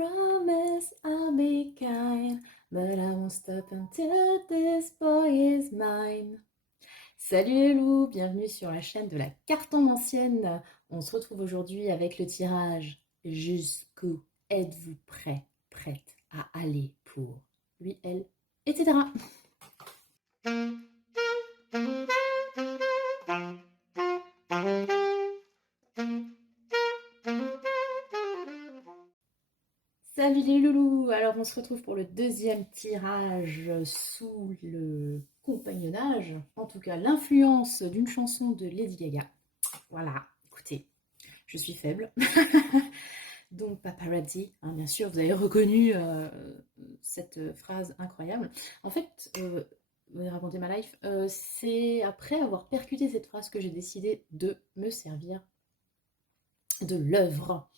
promise I'll be kind, but I won't stop until this boy is mine. Salut les loups, bienvenue sur la chaîne de la carton ancienne. On se retrouve aujourd'hui avec le tirage jusqu'où êtes-vous prêts, prête à aller pour lui, elle, etc. Salut les loulous. Alors on se retrouve pour le deuxième tirage sous le compagnonnage, en tout cas l'influence d'une chanson de Lady Gaga. Voilà, écoutez, je suis faible. Donc paparazzi, hein, bien sûr, vous avez reconnu cette phrase incroyable. En fait, vous avez raconté ma life, c'est après avoir percuté cette phrase que j'ai décidé de me servir de l'œuvre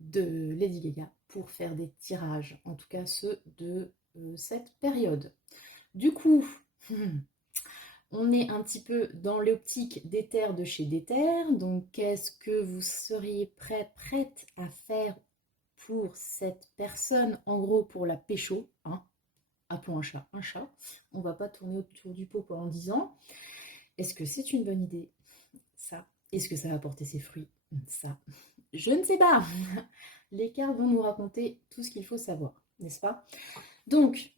de Lady Gaga pour faire des tirages, en tout cas ceux de cette période. Du coup, on est un petit peu dans l'optique d'Ether de chez d'Ether. Donc, qu'est-ce que vous seriez prête à faire pour cette personne, en gros pour la pécho, hein? Appelons un chat un chat. On va pas tourner autour du pot pendant 10 ans. Est-ce que c'est une bonne idée? Ça. Est-ce que ça va porter ses fruits? Ça. Je ne sais pas. Les cartes vont nous raconter tout ce qu'il faut savoir, n'est-ce pas? Donc,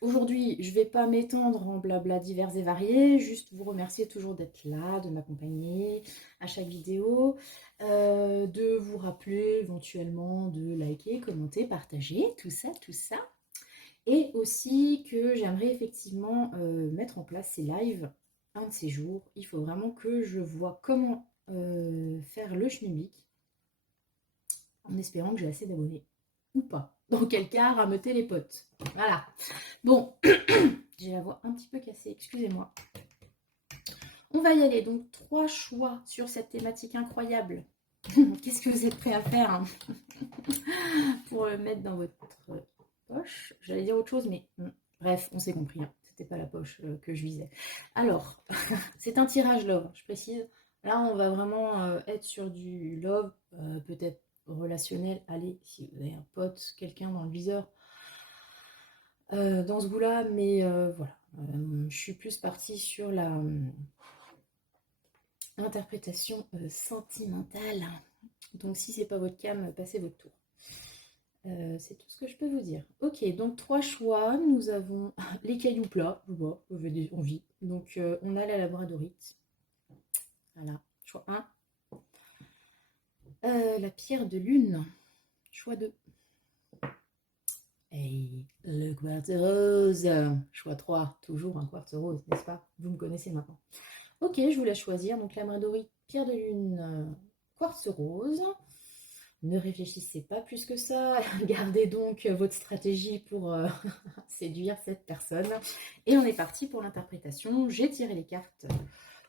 aujourd'hui, je ne vais pas m'étendre en blabla divers et variés, juste vous remercier toujours d'être là, de m'accompagner à chaque vidéo, de vous rappeler éventuellement de liker, commenter, partager, tout ça, tout ça. Et aussi que j'aimerais effectivement mettre en place ces lives un de ces jours. Il faut vraiment que je vois comment faire le schmilblick en espérant que j'ai assez d'abonnés. Ou pas. Dans quel cas, rameuter les potes. Voilà. Bon, j'ai la voix un petit peu cassée, excusez-moi. On va y aller. Donc, 3 choix sur cette thématique incroyable. Qu'est-ce que vous êtes prêts à faire hein pour le mettre dans votre poche? J'allais dire autre chose, mais bref, on s'est compris. Hein. C'était pas la poche que je visais. Alors, c'est un tirage love, je précise. Là, on va vraiment être sur du love, peut-être relationnel. Allez, si vous avez un pote, quelqu'un dans le viseur, dans ce goût-là, mais voilà. Je suis plus partie sur l'interprétation sentimentale. Donc, si c'est pas votre cam, passez votre tour. C'est tout ce que je peux vous dire. Ok, donc 3 choix. Nous avons les cailloux plats. Bon, on vit. Donc, on a la labradorite. Voilà, choix 1. La pierre de lune. Choix 2. Et le quartz rose. Choix 3. Toujours un quartz rose, n'est-ce pas? Vous me connaissez maintenant. Ok, je vous laisse choisir. Donc, labradorite, pierre de lune, quartz rose. Ne réfléchissez pas plus que ça. Gardez donc votre stratégie pour séduire cette personne. Et on est parti pour l'interprétation. J'ai tiré les cartes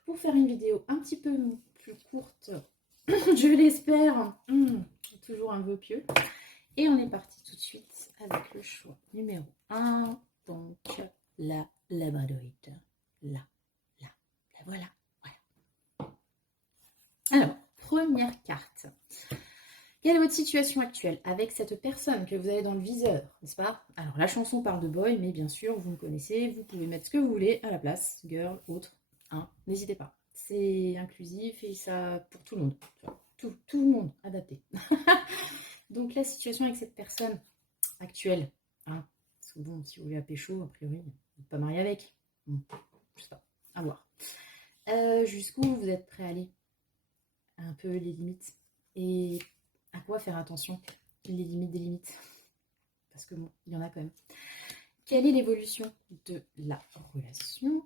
pour faire une vidéo un petit peu plus courte, je l'espère. Toujours un vœu pieux. Et on est parti tout de suite avec le choix numéro 1. Donc, la labradorite. La voilà. Alors, première carte. Quelle est votre situation actuelle avec cette personne que vous avez dans le viseur, n'est-ce pas? Alors, la chanson parle de boy, mais bien sûr, vous me connaissez, vous pouvez mettre ce que vous voulez à la place, girl, autre, hein, n'hésitez pas. C'est inclusif et ça pour tout le monde, tout le monde adapté. Donc, la situation avec cette personne actuelle, hein, parce que bon, si vous voulez la pécho, a priori, vous n'êtes pas marié avec. Bon, je sais pas, à voir. Jusqu'où vous êtes prêt à aller? Un peu les limites. Et à quoi faire attention? Les limites des limites. Parce que bon, il y en a quand même. Quelle est l'évolution de la relation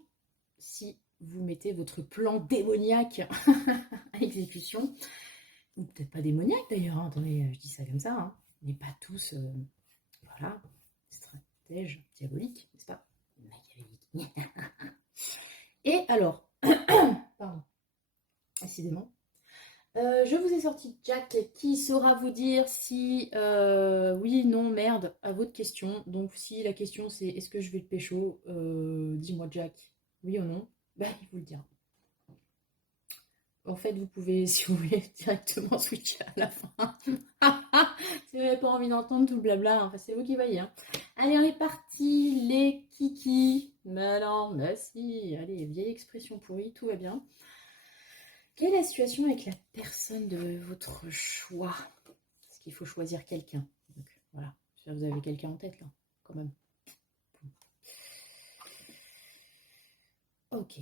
si vous mettez votre plan démoniaque à exécution? Ou peut-être pas démoniaque d'ailleurs, hein. Attendez, je dis ça comme ça. Hein. On n'est pas tous, voilà, stratèges diaboliques, n'est-ce pas? Machiavéliques. Et alors, pardon, décidément, je vous ai sorti Jack qui saura vous dire si oui, non, merde à votre question. Donc si la question c'est est-ce que je vais le pécho, dis-moi Jack, oui ou non, ben il vous le dira. En fait, vous pouvez, si vous voulez, directement switcher à la fin. vous n'avez pas envie d'entendre tout le blabla, enfin, c'est vous qui voyez. Hein. Allez, on est parti, les kikis. Mais non, mais si. Allez, vieille expression pourrie, tout va bien. Quelle est la situation avec la personne de votre choix? Parce qu'il faut choisir quelqu'un. Donc, voilà, vous avez quelqu'un en tête, là, quand même. Ok.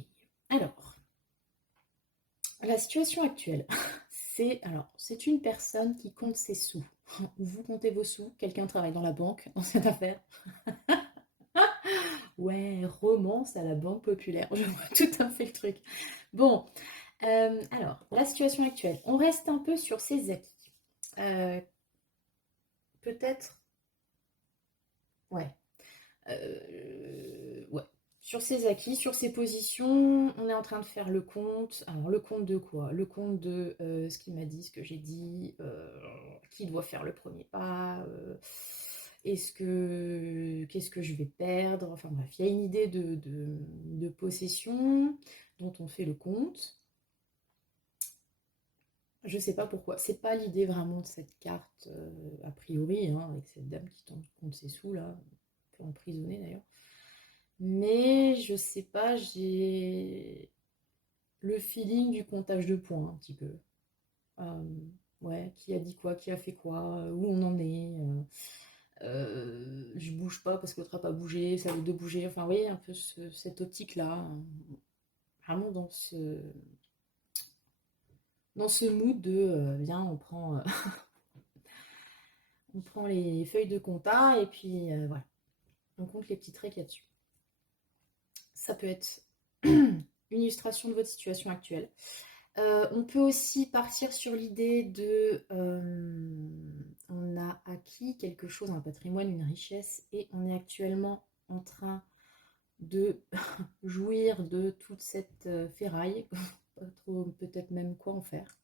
Alors, la situation actuelle, c'est une personne qui compte ses sous. Vous comptez vos sous, quelqu'un travaille dans la banque dans cette affaire. Ouais, romance à la Banque Populaire. Je vois tout à fait le truc. Bon, alors, la situation actuelle. On reste un peu sur ses acquis. Peut-être, ouais. Ouais. Sur ses acquis, sur ses positions, on est en train de faire le compte. Alors, le compte de quoi? Le compte de ce qu'il m'a dit, ce que j'ai dit, qui doit faire le premier pas, qu'est-ce que je vais perdre? Enfin bref, il y a une idée de possession dont on fait le compte. Je sais pas pourquoi. C'est pas l'idée vraiment de cette carte, a priori, hein, avec cette dame qui compte ses sous là, un peu emprisonnée d'ailleurs. Mais je sais pas, j'ai le feeling du comptage de points un petit peu. Ouais, qui a dit quoi, qui a fait quoi, où on en est. Je bouge pas parce que l'autre a pas bougé, ça veut de bouger. Enfin, vous voyez, un peu cette optique-là. Vraiment dans ce mood de viens, on prend les feuilles de compta et puis voilà, on compte les petits traits qu'il y a dessus. Ça peut être une illustration de votre situation actuelle. On peut aussi partir sur l'idée de on a acquis quelque chose, un patrimoine, une richesse, et on est actuellement en train de jouir de toute cette ferraille, pas trop peut-être même quoi en faire.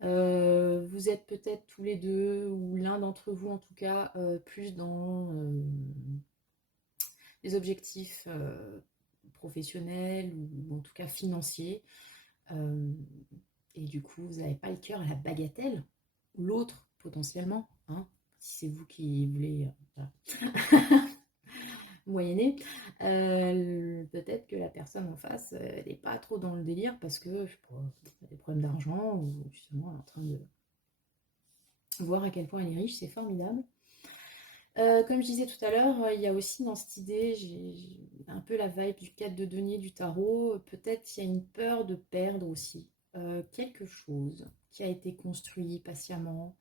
Vous êtes peut-être tous les deux, ou l'un d'entre vous en tout cas, plus dans des objectifs professionnels ou en tout cas financiers. Euh, et du coup, vous n'avez pas le cœur à la bagatelle, ou l'autre potentiellement, hein, si c'est vous qui voulez moyenner. Peut-être que la personne en face, elle n'est pas trop dans le délire parce que, je sais pas, elle a des problèmes d'argent ou justement elle est en train de voir à quel point elle est riche, c'est formidable. Comme je disais tout à l'heure, il y a aussi dans cette idée, j'ai un peu la vibe du 4 de denier du tarot, peut-être il y a une peur de perdre aussi quelque chose qui a été construit patiemment,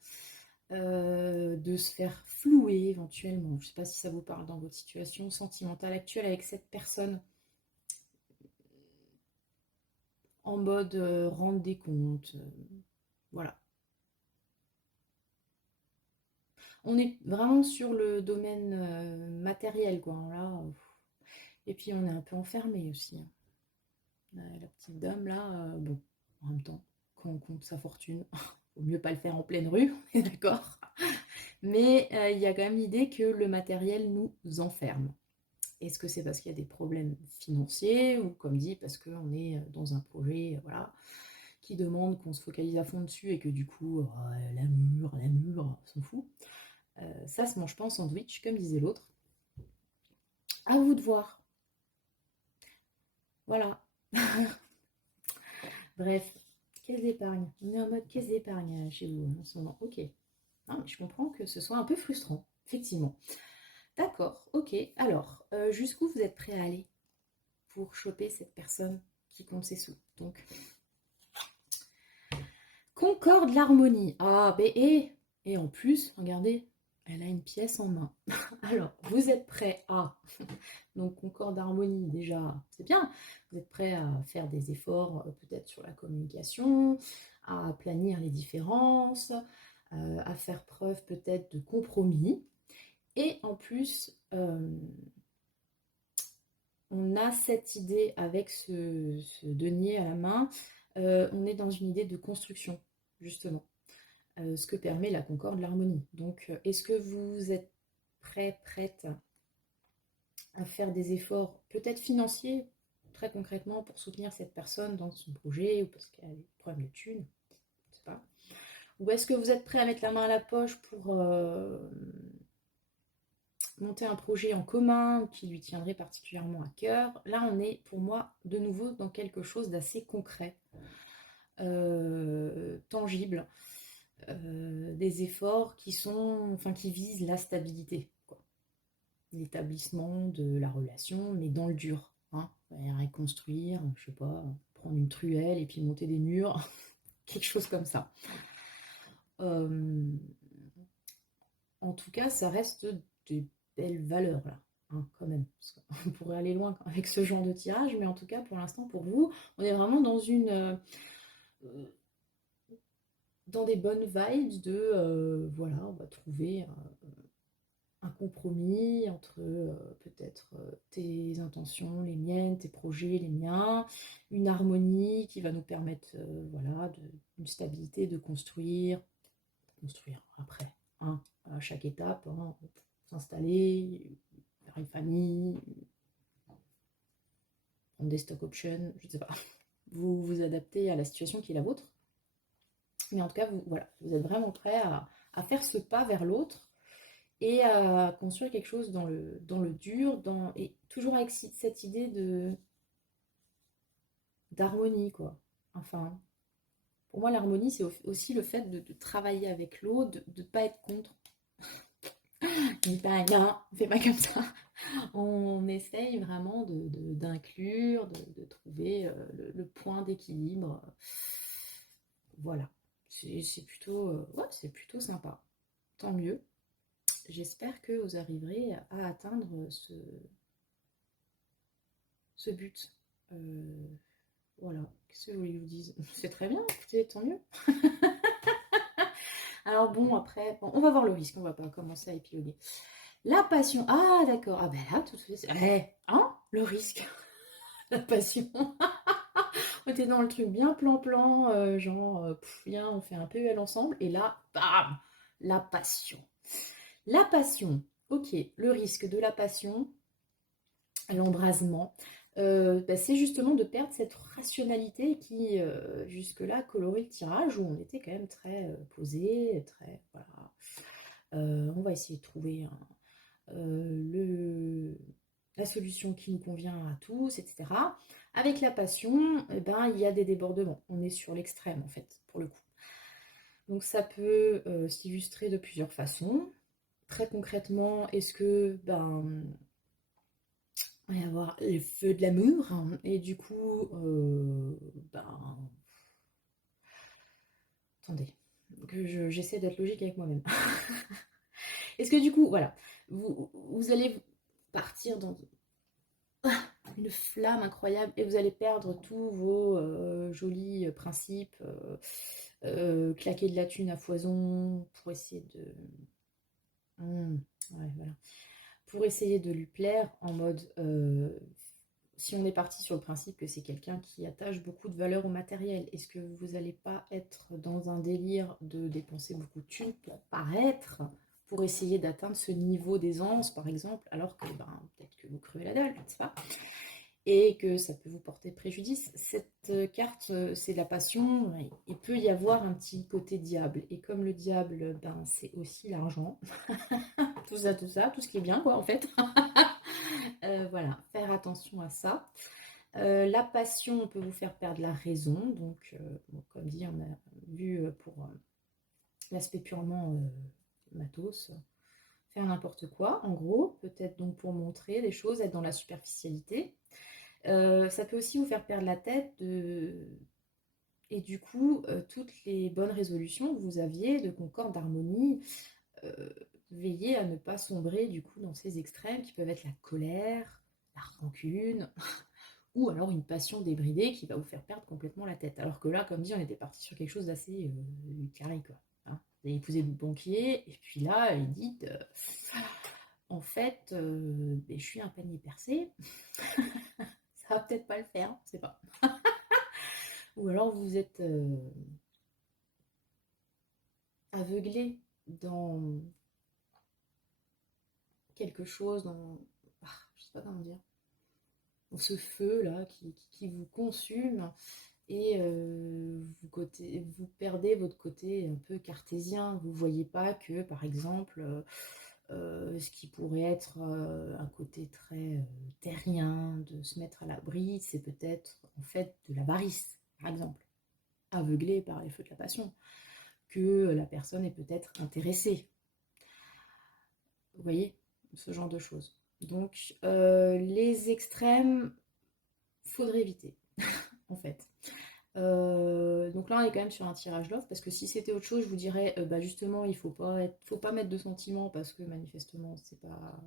de se faire flouer éventuellement. Je ne sais pas si ça vous parle dans votre situation sentimentale actuelle avec cette personne en mode rendre des comptes. Voilà. On est vraiment sur le domaine matériel, quoi. Là, et puis on est un peu enfermé aussi. Hein. La petite dame là, bon, en même temps, quand on compte sa fortune, vaut mieux pas le faire en pleine rue, on est d'accord. Mais il y a quand même l'idée que le matériel nous enferme. Est-ce que c'est parce qu'il y a des problèmes financiers ou comme dit parce qu'on est dans un projet voilà, qui demande qu'on se focalise à fond dessus et que du coup, la mûre, on s'en fout. Ça se mange pas en sandwich, comme disait l'autre. À vous de voir. Voilà. Bref, caisse d'épargne. On est en mode caisse d'épargne chez vous en ce moment. Ok. Ah, mais je comprends que ce soit un peu frustrant, effectivement. D'accord, ok. Alors, jusqu'où vous êtes prêt à aller pour choper cette personne qui compte ses sous? Donc, concorde l'harmonie. Ah, ben et en plus, regardez, elle a une pièce en main. Alors, vous êtes prêt à... Donc, concorde harmonie, déjà, c'est bien. Vous êtes prêt à faire des efforts, peut-être sur la communication, à planir les différences, à faire preuve peut-être de compromis. Et en plus, on a cette idée avec ce denier à la main, on est dans une idée de construction, justement, ce que permet la concorde, l'harmonie. Donc, est-ce que vous êtes prêt, prête à faire des efforts, peut-être financiers, très concrètement, pour soutenir cette personne dans son projet, ou parce qu'elle a des problèmes de thunes, je ne sais pas. Ou est-ce que vous êtes prêt à mettre la main à la poche pour monter un projet en commun qui lui tiendrait particulièrement à cœur? Là, on est pour moi de nouveau dans quelque chose d'assez concret, tangible, des efforts qui sont, enfin, qui visent la stabilité, quoi. L'établissement de la relation, mais dans le dur, hein. Reconstruire, je sais pas, prendre une truelle et puis monter des murs, quelque chose comme ça. En tout cas, ça reste des belles valeurs là, hein, quand même. On pourrait aller loin avec ce genre de tirage, mais en tout cas, pour l'instant, pour vous, on est vraiment dans des bonnes vibes de voilà, on va trouver un compromis entre peut-être tes intentions, les miennes, tes projets, les miens, une harmonie qui va nous permettre voilà, une stabilité de construire après, hein, à chaque étape, hein, s'installer, faire une famille, prendre des stock options, je ne sais pas. Vous vous adaptez à la situation qui est la vôtre. Mais en tout cas, voilà, vous êtes vraiment prêt à faire ce pas vers l'autre et à construire quelque chose dans le dur, et toujours avec cette idée d'harmonie, quoi. Enfin, pour moi, l'harmonie, c'est aussi le fait de travailler avec l'autre, de ne pas être contre. Dis pas, non, fais pas comme ça. On essaye vraiment d'inclure, de trouver le point d'équilibre. Voilà, c'est plutôt, ouais, c'est plutôt sympa. Tant mieux. J'espère que vous arriverez à atteindre ce but. Voilà, qu'est-ce que vous voulez que je vous dise? C'est très bien, écoutez, tant mieux. Alors bon, après, bon, on va voir le risque, on va pas commencer à épiloguer. La passion, ah d'accord, ah ben là, tout de suite, hein, le risque, la passion. On était dans le truc bien plan-plan, genre, viens, on fait un PEL ensemble, et là, bam, la passion. La passion, ok, le risque de la passion, l'embrasement, c'est justement de perdre cette rationalité qui, jusque-là, colorait le tirage, où on était quand même très posé, très, voilà. On va essayer de trouver la solution qui nous convient à tous, etc. Avec la passion, eh ben, il y a des débordements. On est sur l'extrême, en fait, pour le coup. Donc ça peut s'illustrer de plusieurs façons. Très concrètement, est-ce que il va y avoir le feu de l'amour, hein, et du coup, attendez, que j'essaie d'être logique avec moi-même. Est-ce que du coup, voilà, vous allez partir dans une flamme incroyable et vous allez perdre tous vos jolis principes, claquer de la thune à foison pour essayer de... ouais, voilà. Pour essayer de lui plaire en mode... si on est parti sur le principe que c'est quelqu'un qui attache beaucoup de valeur au matériel, est-ce que vous n'allez pas être dans un délire de dépenser beaucoup de thunes pour paraître, pour essayer d'atteindre ce niveau d'aisance, par exemple, alors que peut-être que vous crevez la dalle, je ne sais pas, et que ça peut vous porter préjudice. Cette carte, c'est de la passion, il peut y avoir un petit côté diable, et comme le diable, c'est aussi l'argent, tout ça, tout ce qui est bien, quoi, en fait. Voilà, faire attention à ça. La passion peut vous faire perdre la raison, donc bon, comme dit, on a vu pour l'aspect purement matos, faire n'importe quoi, en gros, peut-être donc pour montrer des choses, être dans la superficialité. Ça peut aussi vous faire perdre la tête et du coup, toutes les bonnes résolutions que vous aviez de concorde, d'harmonie, veillez à ne pas sombrer du coup dans ces extrêmes qui peuvent être la colère, la rancune, ou alors une passion débridée qui va vous faire perdre complètement la tête. Alors que là, comme dit, on était parti sur quelque chose d'assez carré, quoi. Hein. Vous avez épousé le banquier, et puis là, il dit, en fait, je suis un panier percé, ça va peut-être pas le faire, je sais pas. Ou alors vous êtes aveuglé dans quelque chose, je sais pas comment dire, dans ce feu là qui vous consume Et vous perdez votre côté un peu cartésien. Vous ne voyez pas que, par exemple, ce qui pourrait être un côté très terrien, de se mettre à l'abri, c'est peut-être en fait de l'avarice, par exemple, aveuglé par les feux de la passion, que la personne est peut-être intéressée. Vous voyez, ce genre de choses. Donc, les extrêmes, faudrait éviter, en fait. Donc là, on est quand même sur un tirage d'offres, parce que si c'était autre chose, je vous dirais, bah justement, il faut pas mettre de sentiments, parce que manifestement, c'est pas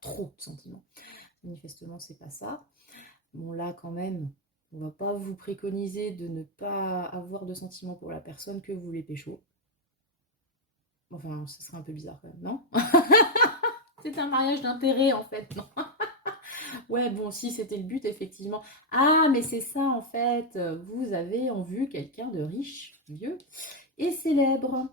trop de sentiments. Manifestement, c'est pas ça. Bon, là, quand même, on va pas vous préconiser de ne pas avoir de sentiments pour la personne que vous voulez pécho. Enfin, ce serait un peu bizarre quand même, non? C'est un mariage d'intérêt, en fait, non? Ouais, bon, si c'était le but, effectivement. Ah, mais c'est ça, en fait. Vous avez en vue quelqu'un de riche, vieux et célèbre.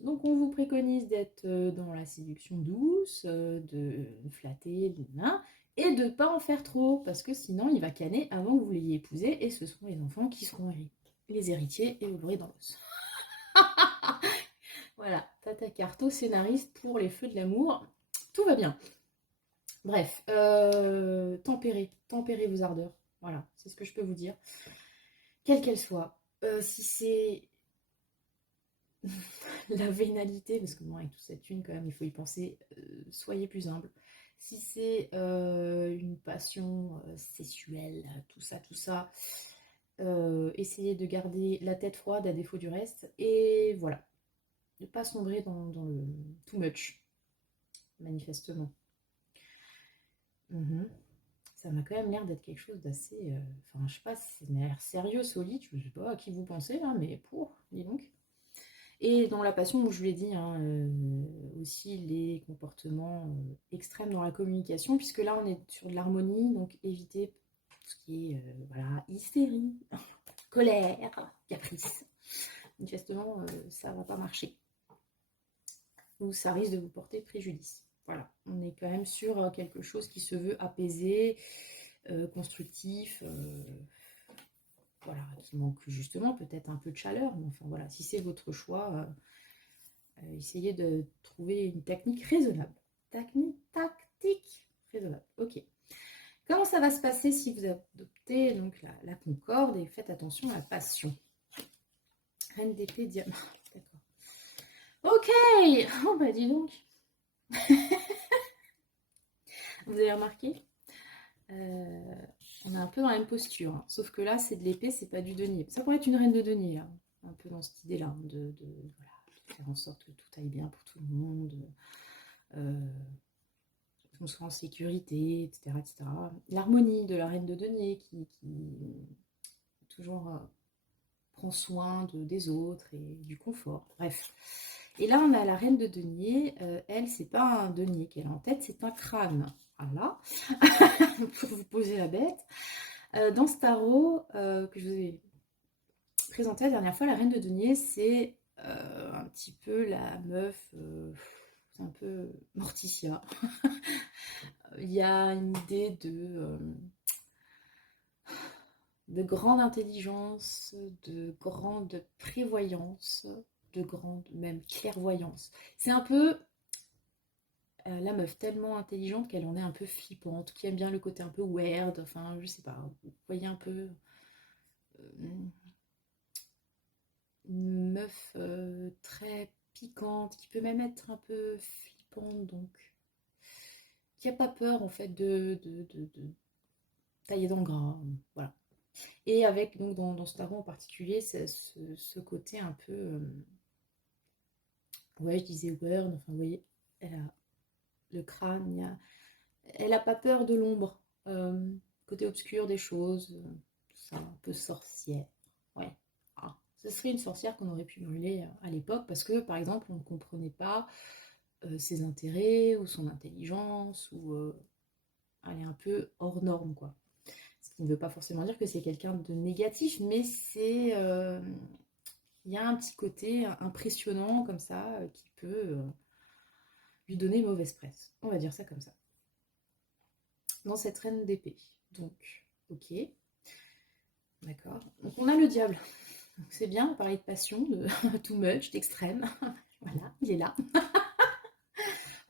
Donc, on vous préconise d'être dans la séduction douce, de flatter les mains, et de ne pas en faire trop, parce que sinon, il va canner avant que vous l'ayez épousé, et ce seront les enfants qui seront les héritiers, et vous aurez dans l'os. Voilà, Tata Carto, scénariste pour les feux de l'amour. Tout va bien. Bref, tempérez vos ardeurs. Voilà, c'est ce que je peux vous dire. Quelle qu'elle soit. Si c'est la vénalité, parce que moi, avec toute cette thune, quand même, il faut y penser, soyez plus humble. Si c'est une passion sexuelle, tout ça, essayez de garder la tête froide à défaut du reste. Et voilà, ne pas sombrer dans le too much, manifestement. Mhm. Ça m'a quand même l'air d'être quelque chose d'assez. Enfin, je sais pas, c'est l'air sérieux, solide, je sais pas à qui vous pensez là, mais pour, dis donc. Et dans la passion, je vous l'ai dit, hein, aussi les comportements extrêmes dans la communication, puisque là on est sur de l'harmonie, donc évitez tout ce qui est voilà, hystérie, colère, caprice. Manifestement, ça ne va pas marcher. Ou ça risque de vous porter préjudice. Voilà, on est quand même sur quelque chose qui se veut apaisé, constructif, voilà, qui manque justement peut-être un peu de chaleur, mais enfin voilà, si c'est votre choix, essayez de trouver une technique raisonnable. Tactique raisonnable, ok. Comment ça va se passer si vous adoptez donc la concorde et faites attention à la passion? Reine d'épée, diamant, d'accord. Ok, oh bah dis donc. Vous avez remarqué, on est un peu dans la même posture, hein. Sauf que là c'est de l'épée, c'est pas du denier. Ça pourrait être une reine de denier, là. Un peu dans cette idée-là, voilà, de faire en sorte que tout aille bien pour tout le monde, qu'on soit en sécurité, etc. etc. L'harmonie de la reine de denier qui toujours prend soin des autres et du confort. Bref. Et là, on a la reine de denier. Elle, c'est pas un denier qu'elle a en tête, c'est un crâne. Voilà. Pour vous poser la bête. Dans ce tarot que je vous ai présenté la dernière fois, la reine de denier, c'est un petit peu la meuf, c'est un peu Morticia. Il y a une idée de grande intelligence, de grande prévoyance, de grande même clairvoyance. C'est un peu la meuf tellement intelligente qu'elle en est un peu flippante, qui aime bien le côté un peu weird, enfin je sais pas, vous voyez un peu une meuf très piquante, qui peut même être un peu flippante, donc qui a pas peur en fait de tailler dans le gras, voilà. Et avec, donc, dans ce tarot en particulier, ce côté un peu, ouais, je disais weird, enfin, vous voyez, elle a le crâne, elle a pas peur de l'ombre, côté obscur des choses, tout ça, un peu sorcière, ouais. Ah, ce serait une sorcière qu'on aurait pu brûler à l'époque, parce que, par exemple, on ne comprenait pas ses intérêts, ou son intelligence, ou elle est un peu hors norme, quoi. Ce qui ne veut pas forcément dire que c'est quelqu'un de négatif, mais c'est il y a un petit côté impressionnant comme ça qui peut lui donner mauvaise presse. On va dire ça comme ça. Dans cette reine d'épée. Donc, ok. D'accord. Donc on a le diable. C'est bien, on parlait de passion, de too much, d'extrême. Voilà, il est là.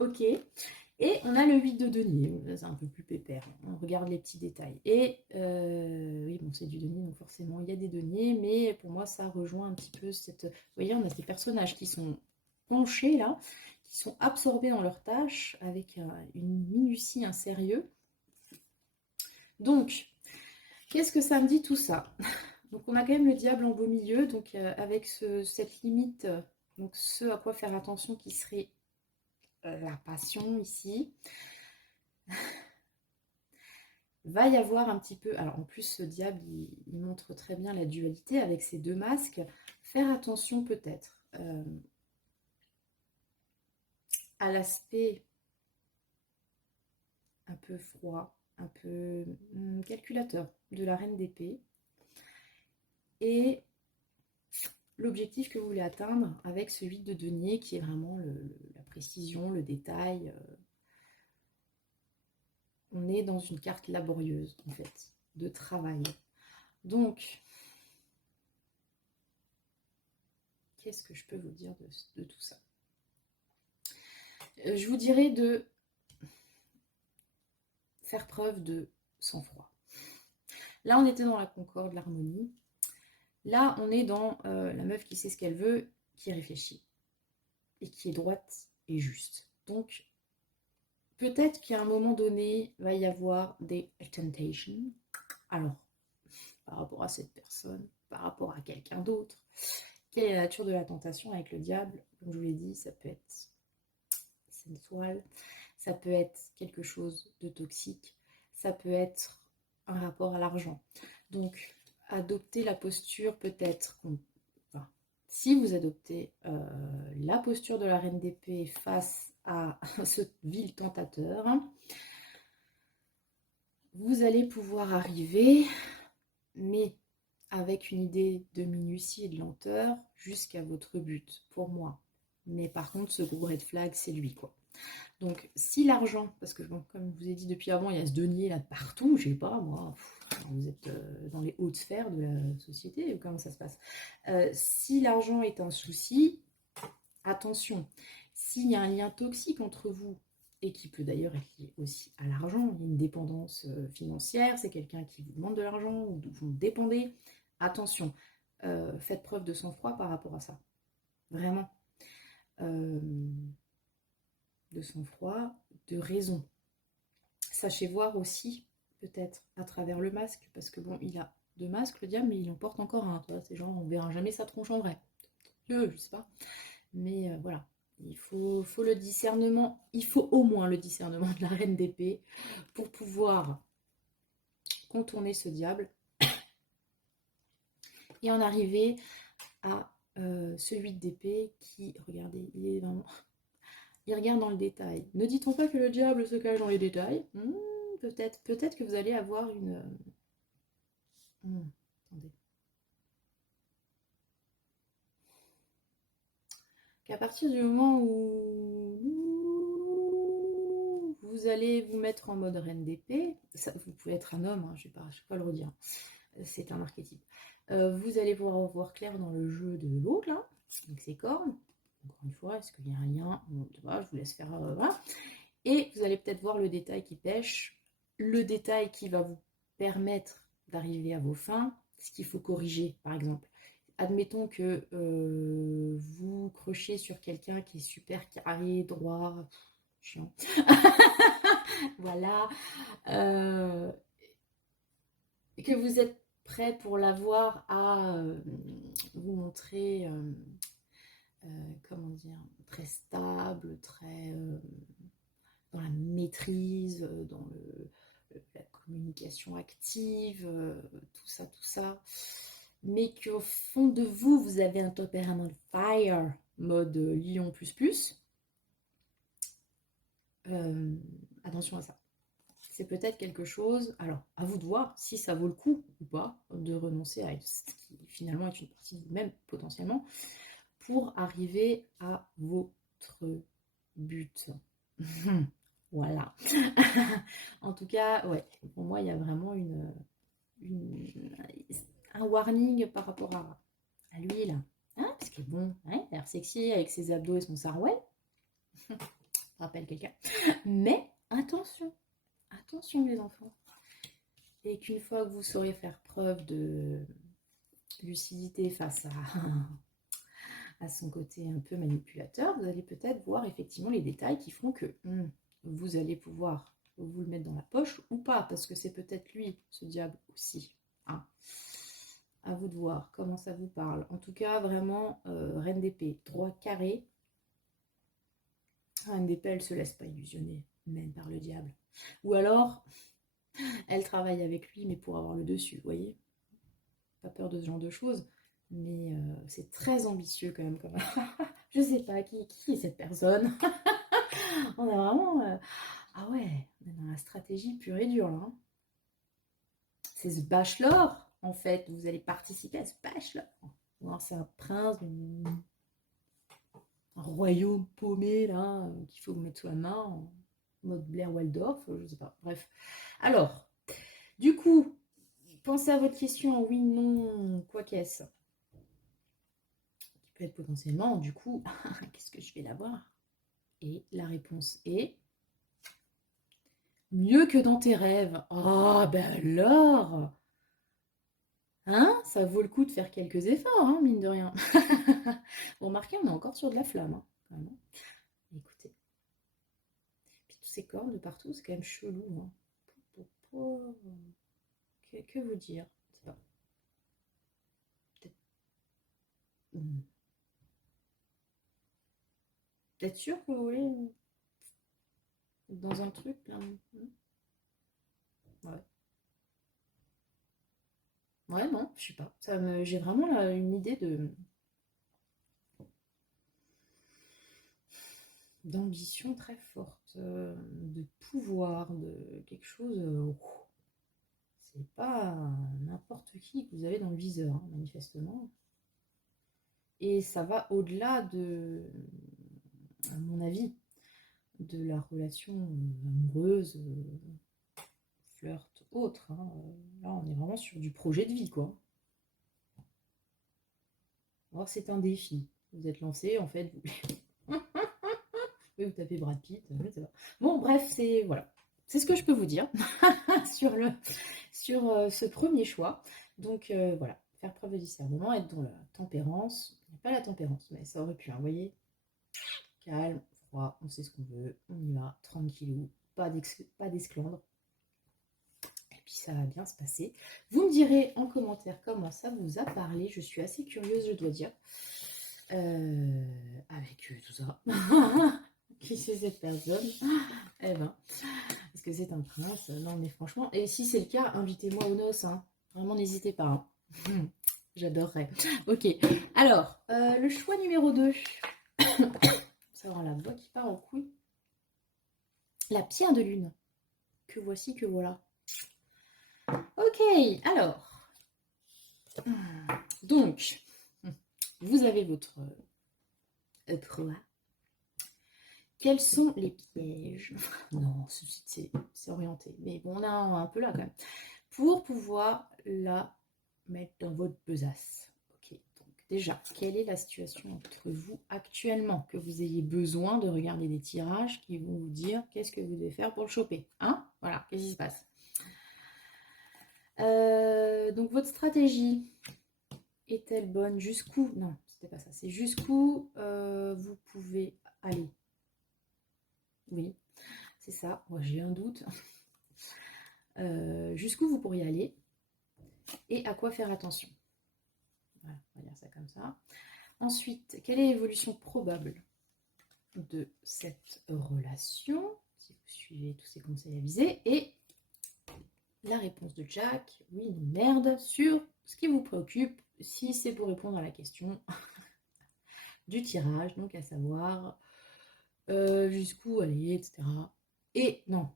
Ok. Et on a le 8 de denier. C'est un peu plus pépère. On regarde les petits détails. Et oui, bon, c'est du denier, donc forcément, il y a des deniers. Mais pour moi, ça rejoint un petit peu cette... Vous voyez, on a ces personnages qui sont penchés, là, qui sont absorbés dans leurs tâches, avec une minutie, un sérieux. Donc, qu'est-ce que ça me dit tout ça? Donc on a quand même le diable en beau milieu, donc avec cette limite, donc ce à quoi faire attention qui serait la passion ici. Va y avoir un petit peu, alors en plus ce diable il montre très bien la dualité avec ces deux masques. Faire attention peut-être à l'aspect un peu froid, un peu calculateur de la reine d'épée. Et l'objectif que vous voulez atteindre avec ce 8 de denier qui est vraiment la précision, le détail. On est dans une carte laborieuse, en fait, de travail. Donc, qu'est-ce que je peux vous dire de tout ça? Je vous dirais de faire preuve de sang-froid. Là, on était dans la concorde, l'harmonie. Là, on est dans la meuf qui sait ce qu'elle veut, qui réfléchit, et qui est droite et juste. Donc, peut-être qu'à un moment donné, il va y avoir des temptations. Alors, par rapport à cette personne, par rapport à quelqu'un d'autre. Quelle est la nature de la tentation avec le diable? Comme je vous l'ai dit, ça peut être sensuel, ça peut être quelque chose de toxique, ça peut être un rapport à l'argent. Donc, adopter la posture peut-être, enfin, si vous adoptez la posture de la reine d'épée face à ce vil tentateur, vous allez pouvoir arriver, mais avec une idée de minutie et de lenteur jusqu'à votre but, pour moi. Mais par contre, ce gros red flag, c'est lui, quoi. Donc, si l'argent, parce que bon, comme je vous ai dit depuis avant, il y a ce denier là de partout, je sais pas, moi, vous êtes dans les hautes sphères de la société, comment ça se passe? Si l'argent est un souci, attention, s'il y a un lien toxique entre vous, et qui peut d'ailleurs être lié aussi à l'argent, il y a une dépendance financière, c'est quelqu'un qui vous demande de l'argent, ou vous dépendez, attention, faites preuve de sang-froid par rapport à ça. Vraiment. De sang-froid, de raison. Sachez voir aussi, peut-être, à travers le masque, parce que bon, il a deux masques, le diable, mais il en porte encore un. C'est genre, on verra jamais sa tronche en vrai. Je sais pas. Mais voilà. Il faut le discernement, il faut au moins le discernement de la reine d'épée pour pouvoir contourner ce diable et en arriver à ce 8 d'épée qui, regardez, il est vraiment... Il regarde dans le détail. Ne dit-on pas que le diable se cache dans les détails? Peut-être que vous allez avoir une... attendez. Qu'à partir du moment où vous allez vous mettre en mode reine d'épée, vous pouvez être un homme, hein, je ne vais pas le redire, c'est un archétype. Vous allez pouvoir voir clair dans le jeu de l'autre, là, avec ses cornes. Encore une fois, est-ce qu'il y a un lien? Je vous laisse faire... voilà. Et vous allez peut-être voir le détail qui pêche, le détail qui va vous permettre d'arriver à vos fins, ce qu'il faut corriger, par exemple. Admettons que vous crochez sur quelqu'un qui est super carré, droit, chiant. Voilà. Et que vous êtes prêt pour l'avoir à vous montrer, comment dire, très stable, très dans la maîtrise, dans la communication active, tout ça. Mais qu'au fond de vous, vous avez un tempérament fire, mode lion plus. Attention à ça. C'est peut-être quelque chose, alors à vous de voir si ça vaut le coup ou pas de renoncer à ce qui finalement est une partie de vous-même potentiellement pour arriver à votre but. Voilà. En tout cas, ouais, pour moi, il y a vraiment un warning par rapport à lui, là. Hein, parce que bon, hein, il a l'air sexy avec ses abdos et son sarouel. Ça rappelle quelqu'un. Mais attention, attention les enfants. Et qu'une fois que vous saurez faire preuve de lucidité face à son côté un peu manipulateur, vous allez peut-être voir effectivement les détails qui feront que vous allez pouvoir vous le mettre dans la poche ou pas, parce que c'est peut-être lui, ce diable aussi. Hein. À vous de voir comment ça vous parle. En tout cas, vraiment, reine d'épée, droit carré. Reine d'épée, elle se laisse pas illusionner, même par le diable. Ou alors, elle travaille avec lui, mais pour avoir le dessus, vous voyez. Pas peur de ce genre de choses, mais c'est très ambitieux quand même. Je sais pas, qui est cette personne. On a vraiment... Ah ouais, on est dans la stratégie pure et dure, là. Hein. C'est ce bachelor, en fait. Vous allez participer à ce bachelor. Ou alors c'est un prince, un royaume paumé, là, qu'il faut vous mettre sous la main, en mode Blair Waldorf, je sais pas. Bref. Alors, du coup, pensez à votre question, oui, non, quoi qu'est-ce qui peut être potentiellement, du coup, qu'est-ce que je vais l'avoir? Et la réponse est mieux que dans tes rêves. Oh, ben alors! Hein? Ça vaut le coup de faire quelques efforts, hein, mine de rien. Vous remarquez, on est encore sur de la flamme, hein, quand même. Écoutez. Puis tous ces cornes de partout, c'est quand même chelou. Hein. Que vous dire? Je sais pas. Peut-être peut-être sûr que vous voulez dans un truc là. Ouais. Ouais, non, je sais pas. J'ai vraiment là, une idée d'ambition très forte, de pouvoir, de quelque chose. C'est pas n'importe qui que vous avez dans le viseur, hein, manifestement. Et ça va au-delà de, à mon avis, de la relation amoureuse, flirt, autre. Hein. Là, on est vraiment sur du projet de vie, quoi. Alors, c'est un défi. Vous êtes lancé, en fait, vous, vous tapez Brad Pitt, je sais pas. Bon, bref, c'est voilà. C'est ce que je peux vous dire sur ce premier choix. Donc, voilà, faire preuve de discernement, être dans la tempérance. Pas la tempérance, mais ça aurait pu, hein, vous voyez. Calme, froid, on sait ce qu'on veut, on y va, tranquillou, pas d'esclandre. Et puis ça va bien se passer. Vous me direz en commentaire comment ça vous a parlé. Je suis assez curieuse, je dois dire. Avec tout ça. Qui c'est cette personne? Eh ben, est-ce que c'est un prince? Non, mais franchement, et si c'est le cas, invitez-moi aux noces. Hein. Vraiment, n'hésitez pas. Hein. J'adorerais. Ok, alors, le choix numéro 2. Savoir la voix qui part en couille. La pierre de lune. Que voici, que voilà. Ok, alors. Donc, vous avez votre proie. Quels sont les pièges? Non, c'est orienté. Mais bon, on a un peu là quand même. Pour pouvoir la mettre dans votre besace. Ok, donc déjà, quelle est la situation entre vous actuellement? Que vous ayez besoin de regarder des tirages qui vont vous dire qu'est-ce que vous devez faire pour le choper. Hein? Voilà, qu'est-ce qui se passe? Donc votre stratégie est-elle bonne? Jusqu'où? Non, c'était pas ça. C'est jusqu'où vous pouvez aller. Oui, c'est ça. Moi, j'ai un doute. Jusqu'où vous pourriez aller et à quoi faire attention. Voilà, on va dire ça comme ça. Ensuite, quelle est l'évolution probable de cette relation, si vous suivez tous ces conseils avisés, et la réponse de Jack, oui, non, merde, sur ce qui vous préoccupe, si c'est pour répondre à la question du tirage, donc à savoir jusqu'où aller, etc. Et non,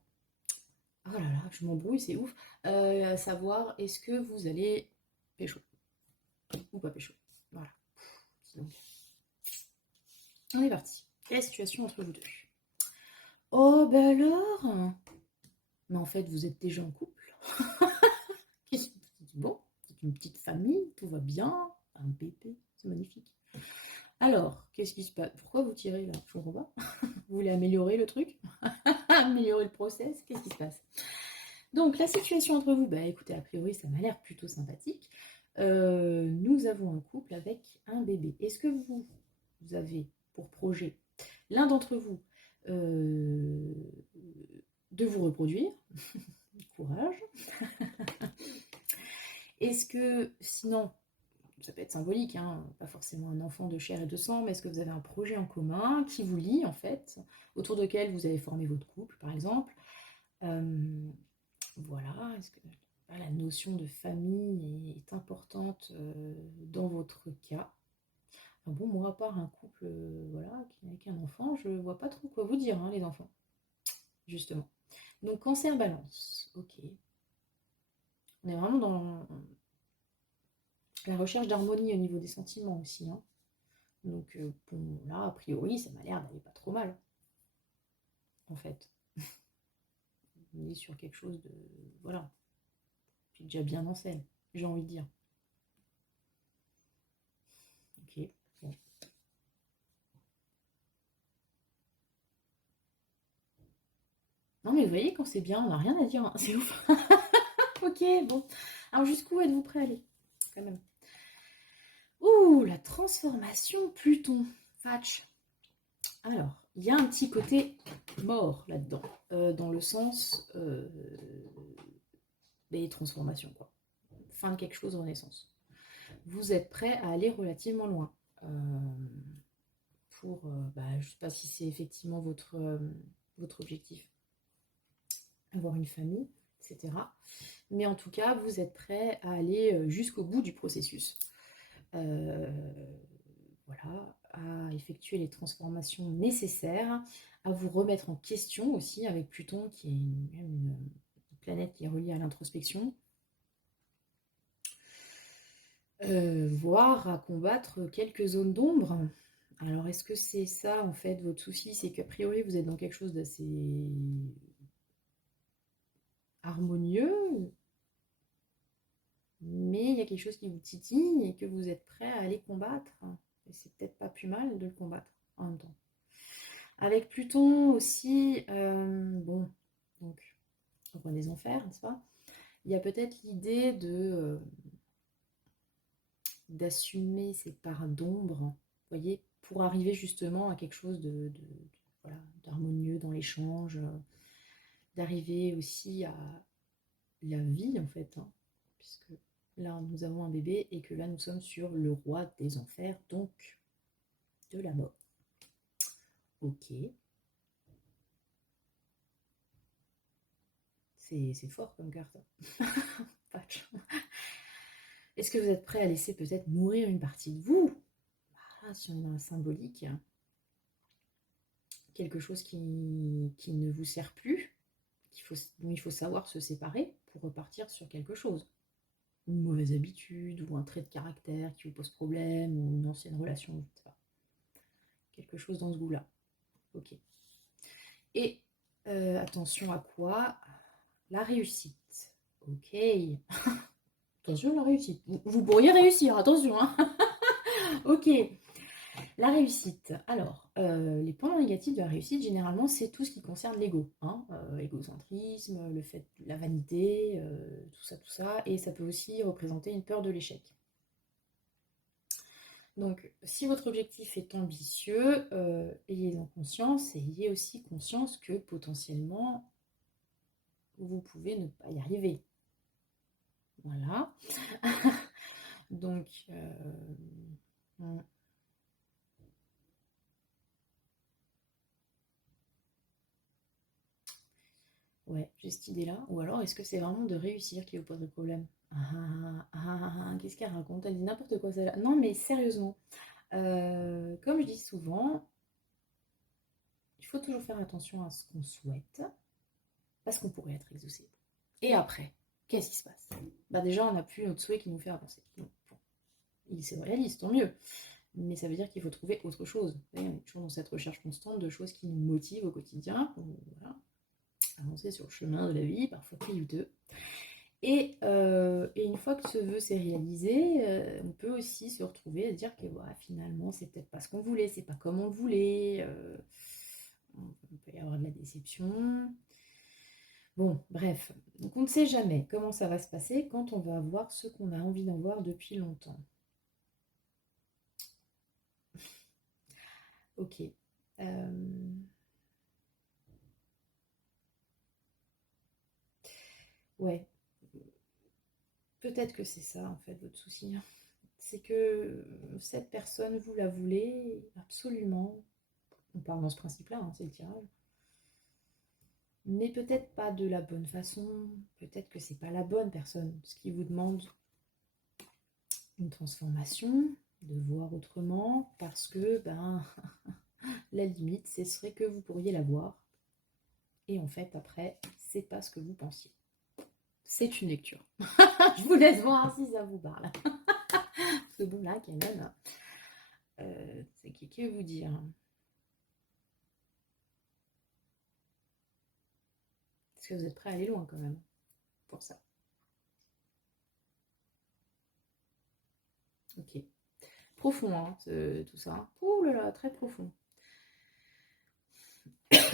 oh là là, je m'embrouille, c'est ouf, à savoir est-ce que vous allez pécho ou pas pécho. Voilà. Donc, on est parti. Quelle est la situation entre vous deux? Oh, ben alors? Mais en fait, vous êtes déjà en couple. Bon, une petite famille, tout va bien, un bébé, c'est magnifique. Alors, qu'est-ce qui se passe? Pourquoi vous tirez là? Je comprends pas. Vous voulez améliorer le truc? Améliorer le process? Qu'est-ce qui se passe? Donc, la situation entre vous, bah écoutez, a priori, ça m'a l'air plutôt sympathique. Nous avons un couple avec un bébé. Est-ce que vous avez pour projet, l'un d'entre vous, de vous reproduire? Courage. Est-ce que, sinon, ça peut être symbolique, hein, pas forcément un enfant de chair et de sang, mais est-ce que vous avez un projet en commun qui vous lie, en fait, autour duquel vous avez formé votre couple, par exemple? Voilà, est-ce que la notion de famille est importante dans votre cas? Enfin bon, moi, à part un couple voilà, qui avec un enfant, je vois pas trop quoi vous dire, hein, les enfants, justement. Donc, cancer balance, ok. On est vraiment dans la recherche d'harmonie au niveau des sentiments aussi, hein. Donc, bon, là, a priori, ça m'a l'air d'aller pas trop mal, en fait. On est sur quelque chose de... Voilà, qui est déjà bien en selle, j'ai envie de dire. Ok, bon. Non, mais vous voyez, quand c'est bien, on n'a rien à dire, hein. C'est ouf. Ok, bon. Alors, jusqu'où êtes-vous prêt à aller, quand même? Ouh, la transformation Pluton. Fatch. Alors, il y a un petit côté mort là-dedans, dans le sens des transformations, quoi. Fin de quelque chose, renaissance. Vous êtes prêt à aller relativement loin. Pour, je ne sais pas si c'est effectivement votre objectif, avoir une famille, etc. Mais en tout cas, vous êtes prêt à aller jusqu'au bout du processus. Voilà, à effectuer les transformations nécessaires, à vous remettre en question aussi avec Pluton, qui est une planète qui est reliée à l'introspection, voire à combattre quelques zones d'ombre. Alors, est-ce que c'est ça, en fait, votre souci? C'est qu'a priori, vous êtes dans quelque chose d'assez harmonieux, mais il y a quelque chose qui vous titille et que vous êtes prêt à aller combattre. Et c'est peut-être pas plus mal de le combattre en même temps. Avec Pluton aussi, bon, donc, roi des enfers, n'est-ce pas? Il y a peut-être l'idée d'assumer ces parts d'ombre, vous voyez, pour arriver justement à quelque chose voilà, d'harmonieux dans l'échange, d'arriver aussi à la vie, en fait, hein, puisque là, nous avons un bébé et que là, nous sommes sur le roi des enfers, donc de la mort. Ok. C'est fort comme carte. Est-ce que vous êtes prêt à laisser peut-être mourir une partie de vous? Si on est dans la symbolique, quelque chose qui ne vous sert plus, dont il faut savoir se séparer pour repartir sur quelque chose. Une mauvaise habitude, ou un trait de caractère qui vous pose problème, ou une ancienne relation, je ne sais pas. Quelque chose dans ce goût-là. Ok. Et attention à quoi? La réussite. Ok. Attention, la réussite. Vous pourriez réussir, attention, hein. Ok. La réussite. Alors, les points négatifs de la réussite, généralement, c'est tout ce qui concerne l'ego, hein, l'égocentrisme, le fait, la vanité, tout ça, et ça peut aussi représenter une peur de l'échec. Donc, si votre objectif est ambitieux, ayez-en conscience et ayez aussi conscience que potentiellement, vous pouvez ne pas y arriver. Voilà. Donc, ouais, j'ai cette idée-là. Ou alors, est-ce que c'est vraiment de réussir qui vous pose le problème? Qu'est-ce qu'elle raconte? Elle dit n'importe quoi, celle-là. Non, mais sérieusement, comme je dis souvent, il faut toujours faire attention à ce qu'on souhaite, parce qu'on pourrait être exaucé. Et après, qu'est-ce qui se passe? Déjà, on n'a plus notre souhait qui nous fait avancer. Donc, bon, il se réalise, tant mieux. Mais ça veut dire qu'il faut trouver autre chose. On est toujours dans cette recherche constante de choses qui nous motivent au quotidien. Voilà. Avancer sur le chemin de la vie, parfois très lutteux. Et une fois que ce vœu s'est réalisé, on peut aussi se retrouver à se dire que voilà, finalement, c'est peut-être pas ce qu'on voulait, c'est pas comme on le voulait. On peut y avoir de la déception. Bon, bref. Donc on ne sait jamais comment ça va se passer quand on va avoir ce qu'on a envie d'en voir depuis longtemps. Ok. Ouais. Peut-être que c'est ça, en fait, votre souci. C'est que cette personne, vous la voulez absolument. On parle dans ce principe-là, hein, c'est le tirage. Mais peut-être pas de la bonne façon. Peut-être que c'est pas la bonne personne. Ce qui vous demande une transformation, de voir autrement, parce que ben la limite, ce serait que vous pourriez la voir. Et en fait, après, c'est pas ce que vous pensiez. C'est une lecture. Je vous laisse voir si ça vous parle. Parce que bon, là, quand même, c'est que vous dire. Parce que vous êtes prêt à aller loin quand même pour ça. Ok. Profond, hein, tout ça. Ouh là là, très profond. Ce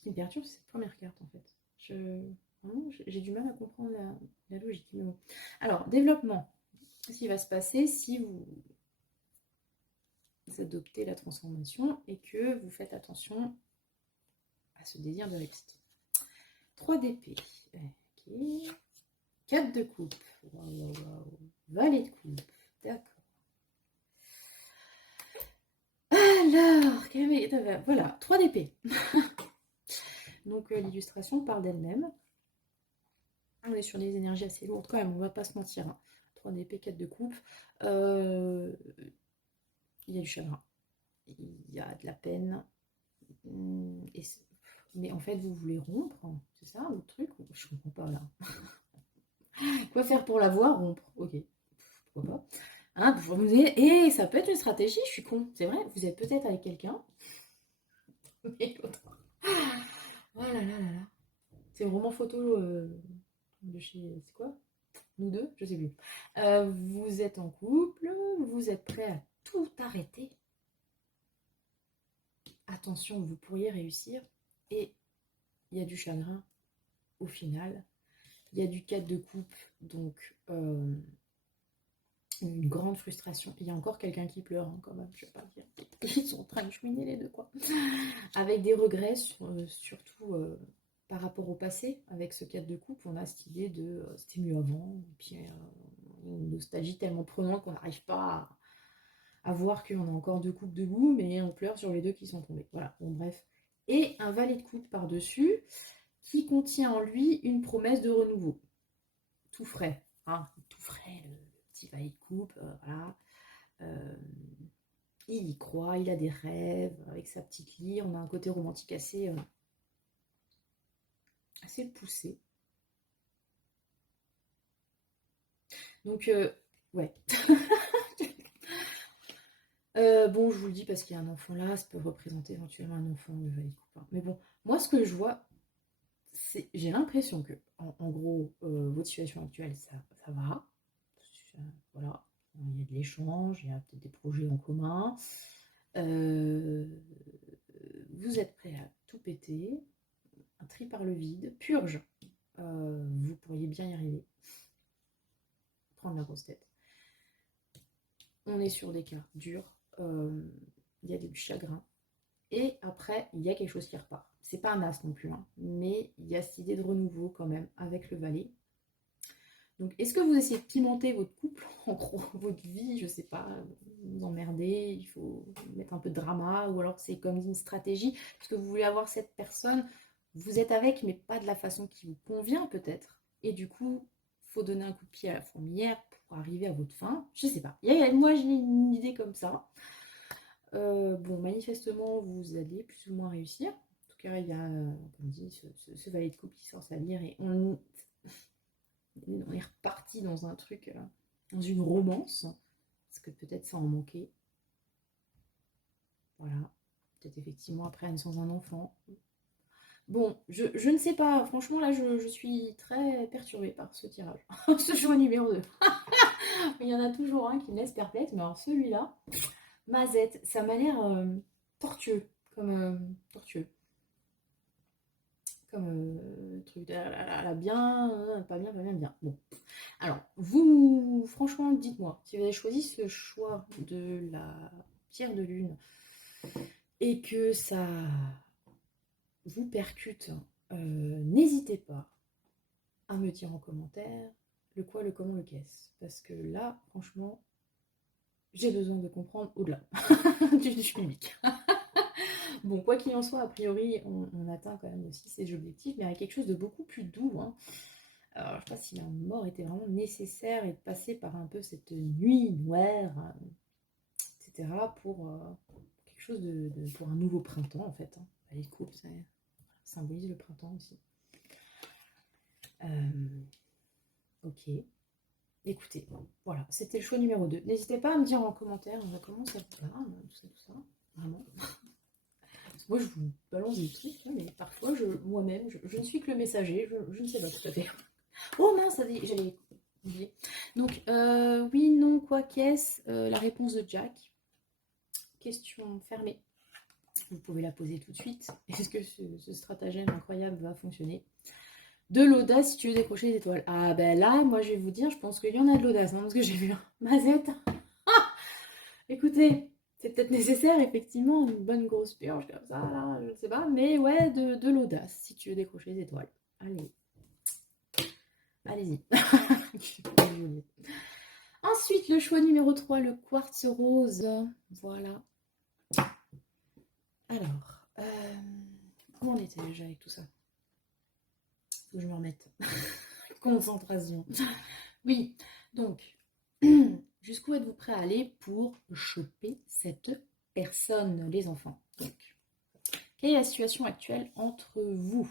qui me perturbe, c'est cette première carte en fait. J'ai du mal à comprendre la logique. Mais bon. Alors, développement. Qu'est-ce qui va se passer si vous adoptez la transformation et que vous faites attention à ce désir de réussite? 3 d'épée. Ok. 4 de coupe. Waouh, waouh. Valet de coupe. D'accord. Alors, voilà, 3 d'épée. Donc l'illustration parle d'elle-même. On est sur des énergies assez lourdes quand même, on va pas se mentir. Hein. 3 d'épée, 4 de coupe. Il y a du chagrin. Il y a de la peine. Mais en fait, vous voulez rompre, hein, c'est ça le truc? Je comprends pas là. Quoi faire pour la voir? Rompre. Ok, pourquoi pas. Hein, et ça peut être une stratégie, je suis con. C'est vrai, vous êtes peut-être avec quelqu'un. Mais l'autre. Oh là là là là. C'est un roman photo de chez. C'est quoi? Nous deux? Je sais plus. Vous êtes en couple, vous êtes prêt à tout arrêter. Attention, vous pourriez réussir. Et il y a du chagrin au final. Il y a du 4 de coupe, donc une grande frustration. Il y a encore quelqu'un qui pleure, hein, quand même, je vais pas dire. Ils sont en train de chouiner les deux, quoi. Avec des regrets, surtout par rapport au passé. Avec ce 4 de coupe, on a cette idée de c'était mieux avant. Et puis une nostalgie tellement prenante qu'on n'arrive pas à voir qu'on a encore 2 coupes debout, mais on pleure sur les 2 qui sont tombés. Voilà, bon bref. Et un valet de coupe par-dessus, qui contient en lui une promesse de renouveau. Tout frais, hein, tout frais, le petit valet de coupe, voilà. Euh, il y croit, il a des rêves, avec sa petite lyre, on a un côté romantique assez poussé. Donc, ouais. Bon, je vous le dis parce qu'il y a un enfant là, ça peut représenter éventuellement un enfant, le valet de coupe. Hein. Mais bon, moi, ce que je vois, j'ai l'impression que, en gros, votre situation actuelle, ça va. Voilà. Il y a de l'échange, il y a peut-être des projets en commun. Vous êtes prêt à tout péter, un tri par le vide, purge. Vous pourriez bien y arriver. Prendre la grosse tête. On est sur des cas durs. Il y a du chagrin. Et après, il y a quelque chose qui repart. C'est pas un as non plus, hein, mais il y a cette idée de renouveau quand même avec le valet. Donc, est-ce que vous essayez de pimenter votre couple, en gros, votre vie, je sais pas, vous emmerder, il faut mettre un peu de drama, ou alors c'est comme une stratégie, parce que vous voulez avoir cette personne, vous êtes avec, mais pas de la façon qui vous convient peut-être. Et du coup, il faut donner un coup de pied à la fourmilière pour arriver à votre fin. Je sais pas. Moi, j'ai une idée comme ça. Bon, manifestement, vous allez plus ou moins réussir. En tout cas, il y a, comme dit, ce valet de coupe qui sort sa lyre et on est reparti dans un truc, dans une romance, parce que peut-être ça en manquait. Voilà. Peut-être effectivement après la naissance d'un enfant. Bon, je ne sais pas, franchement, là, je suis très perturbée par ce tirage. Ce choix numéro 2. Il y en a toujours un qui me laisse perplexe, mais alors celui-là, Mazette, ça m'a l'air tortueux, tortueux, comme truc, bien, pas bien, pas bien, bien. Bon, alors, vous, franchement, dites-moi, si vous avez choisi ce choix de la pierre de lune et que ça vous percute, n'hésitez pas à me dire en commentaire le quoi, le comment, le qu'est-ce. Parce que là, franchement, j'ai besoin de comprendre au-delà du public. Bon, quoi qu'il en soit, a priori, on atteint quand même aussi ces objectifs, mais avec quelque chose de beaucoup plus doux. Hein. Alors, je ne sais pas si la mort était vraiment nécessaire et de passer par un peu cette nuit noire, etc., pour quelque chose pour un nouveau printemps, en fait. Hein. Elle est cool, ça symbolise le printemps aussi. Ok. Écoutez, voilà, c'était le choix numéro 2. N'hésitez pas à me dire en commentaire comment ça vous va, tout ça, vraiment. Moi, je vous balance des trucs, mais parfois, moi-même, je ne suis que le messager, je ne sais pas tout à fait. Oh mince, j'avais oublié. Donc, oui, non, quoi, qu'est-ce la réponse de Jack. Question fermée. Vous pouvez la poser tout de suite. Est-ce que ce stratagème incroyable va fonctionner? De l'audace si tu veux décrocher les étoiles. Ah ben là, moi je vais vous dire, je pense qu'il y en a de l'audace, hein, parce que j'ai vu Mazette. Ah, écoutez, c'est peut-être nécessaire, effectivement, une bonne grosse purge comme ça, là, je ne sais pas, mais ouais, de l'audace si tu veux décrocher les étoiles. Allez. Allez-y. Ensuite, le choix numéro 3, le quartz rose. Voilà. Alors, comment on était déjà avec tout ça? Faut que je me remette. Concentration. Oui, donc, jusqu'où êtes-vous prêt à aller pour choper cette personne, les enfants? Donc, quelle est la situation actuelle entre vous?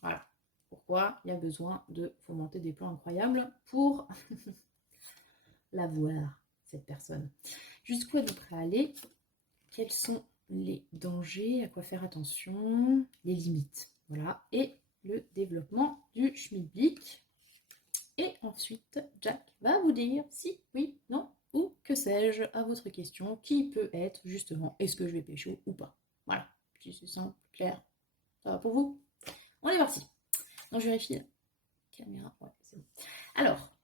Voilà. Pourquoi il y a besoin de fomenter des plans incroyables pour la voir, cette personne? Jusqu'où êtes-vous prêt à aller? Quels sont les dangers, à quoi faire attention, les limites? Voilà. Et le développement du schmilblick. Et ensuite, Jack va vous dire si, oui, non, ou que sais-je à votre question, qui peut être justement, est-ce que je vais pécho ou pas? Voilà, si c'est simple, clair, ça va pour vous? On est parti. Donc je vérifie la caméra, ouais, c'est bon. Alors,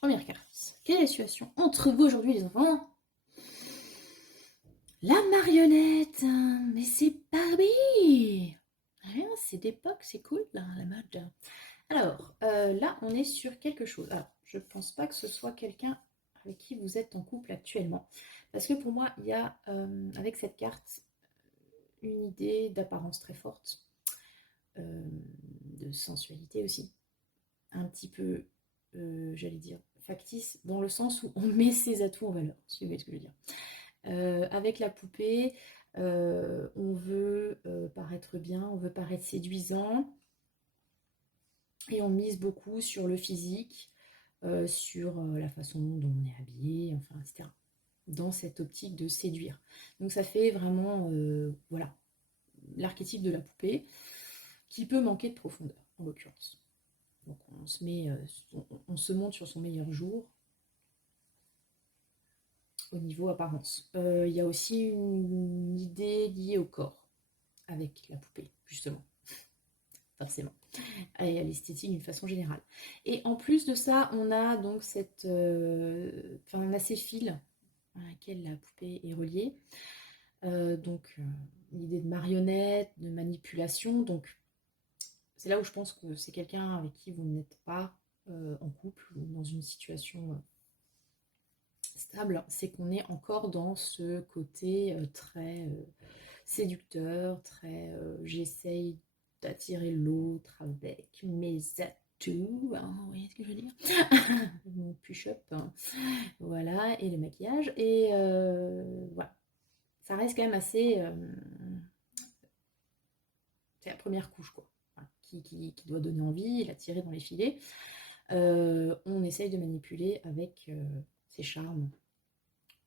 première carte. Quelle est la situation entre vous aujourd'hui les enfants? La marionnette, mais c'est Barbie. Rien, c'est d'époque, c'est cool, là, la mode. Alors, là, on est sur quelque chose. Alors, je ne pense pas que ce soit quelqu'un avec qui vous êtes en couple actuellement. Parce que pour moi, il y a, avec cette carte, une idée d'apparence très forte, de sensualité aussi. Un petit peu, j'allais dire, factice, dans le sens où on met ses atouts en valeur, si vous voyez ce que je veux dire. Avec la poupée, on veut paraître bien, on veut paraître séduisant, et on mise beaucoup sur le physique, sur la façon dont on est habillé, enfin, etc. Dans cette optique de séduire. Donc ça fait vraiment, voilà, l'archétype de la poupée qui peut manquer de profondeur, en l'occurrence. Donc on se montre sur son meilleur jour au niveau apparence. Il y a aussi une idée liée au corps avec la poupée, justement, forcément, et à l'esthétique d'une façon générale. Et en plus de ça, on a donc on a ces fils à laquelle la poupée est reliée. L'idée de marionnette, de manipulation. Donc, c'est là où je pense que c'est quelqu'un avec qui vous n'êtes pas en couple ou dans une situation stable. C'est qu'on est encore dans ce côté très séducteur, très j'essaye d'attirer l'autre avec mes atouts. Hein, vous voyez ce que je veux dire? Mon push-up. Hein, voilà, et le maquillage. Et voilà. Ça reste quand même assez... c'est la première couche, quoi. Voilà, qui doit donner envie, la tirer dans les filets. On essaye de manipuler avec ses charmes.